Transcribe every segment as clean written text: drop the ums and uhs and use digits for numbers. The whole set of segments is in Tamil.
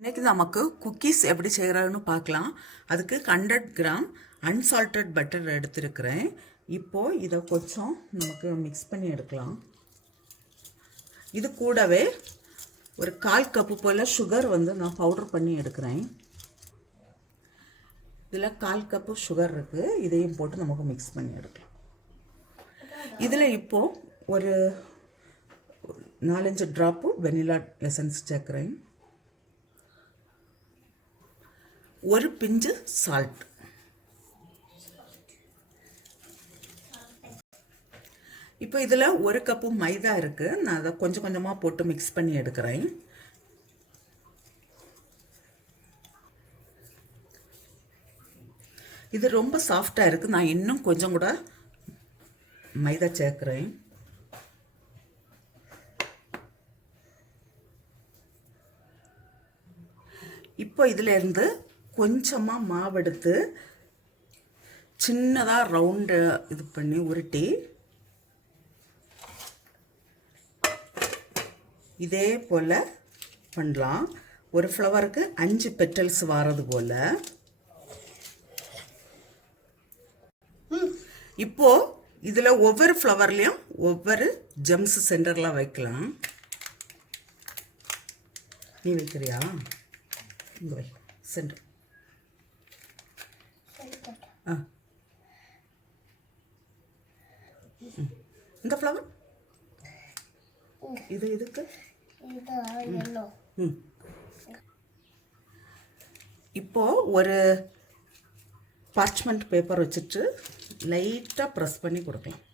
இன்றைக்கி நமக்கு குக்கீஸ் எப்படி செய்கிறதுன்னு பார்க்கலாம். அதுக்கு 100 கிராம் அன்சால்டட் பட்டர் எடுத்துருக்கிறேன். இப்போது இதை கொஞ்சம் நமக்கு மிக்ஸ் பண்ணி எடுக்கலாம். இது கூடவே ஒரு 1/4 கப்பு போல் சுகர் நான் பவுடர் பண்ணி எடுக்கிறேன். இதில் 1/4 கப்பு சுகர் இருக்குது. இதையும் போட்டு நமக்கு மிக்ஸ் பண்ணி எடுக்கலாம். இதில் இப்போது ஒரு 4-5 ட்ராப்பு வெனிலா எசன்ஸ் சேர்க்குறேன். ஒரு பிஞ்சு சால்ட். இப்போ இதில் 1 கப்பு மைதா இருக்குது. நான் அதை கொஞ்சம் கொஞ்சமாக போட்டு மிக்ஸ் பண்ணி எடுக்கிறேன். இது ரொம்ப சாஃப்டாக இருக்குது. நான் இன்னும் கொஞ்சம் கூட மைதா சேர்க்குறேன். இப்போ இதிலேருந்து கொஞ்சமாக மாவு எடுத்து சின்னதாக ரவுண்டு இது பண்ணி உருட்டி இதே போல் பண்ணலாம். ஒரு ஃப்ளவருக்கு 5 பெட்டல்ஸ் வாரது போல். இப்போது இதில் ஒவ்வொரு ஃப்ளவர்லேயும் ஒவ்வொரு ஜெம்ஸ் சென்டரில் வைக்கலாம். நீ வைக்கிறியா? இங்கே வை சென்டர். இந்த ஃப்ளவர் இது இதுக்கு இப்போ ஒரு பார்ச்மெண்ட் பேப்பர் வச்சுட்டு லைட்டாக ப்ரெஸ் பண்ணி கொடுக்கலாம்.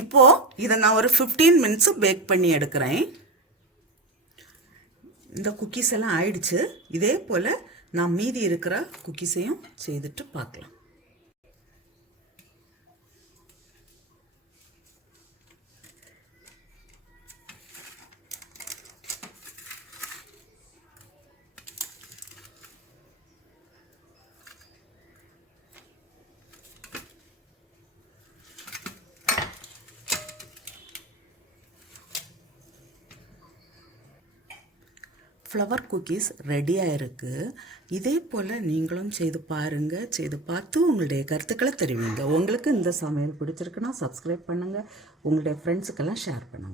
இப்போது இதை நான் ஒரு 15 மினிட்ஸ் பேக் பண்ணி எடுக்கிறேன். இந்த குக்கீஸ் எல்லாம் ஆயிடுச்சு. இதே போல் நான் மீதி இருக்கிற குக்கீஸையும் செய்துட்டு பார்க்கலாம். ஃப்ளவர் குக்கீஸ் ரெடியாக இருக்குது. இதே போல் நீங்களும் செய்து பாருங்கள். செய்து பார்த்து உங்களுடைய கருத்துக்களை தெரிவிங்க. உங்களுக்கு இந்த சமையல் பிடிச்சிருக்குன்னா சப்ஸ்கிரைப் பண்ணுங்கள். உங்களுடைய ஃப்ரெண்ட்ஸுக்கெல்லாம் ஷேர் பண்ணுங்கள்.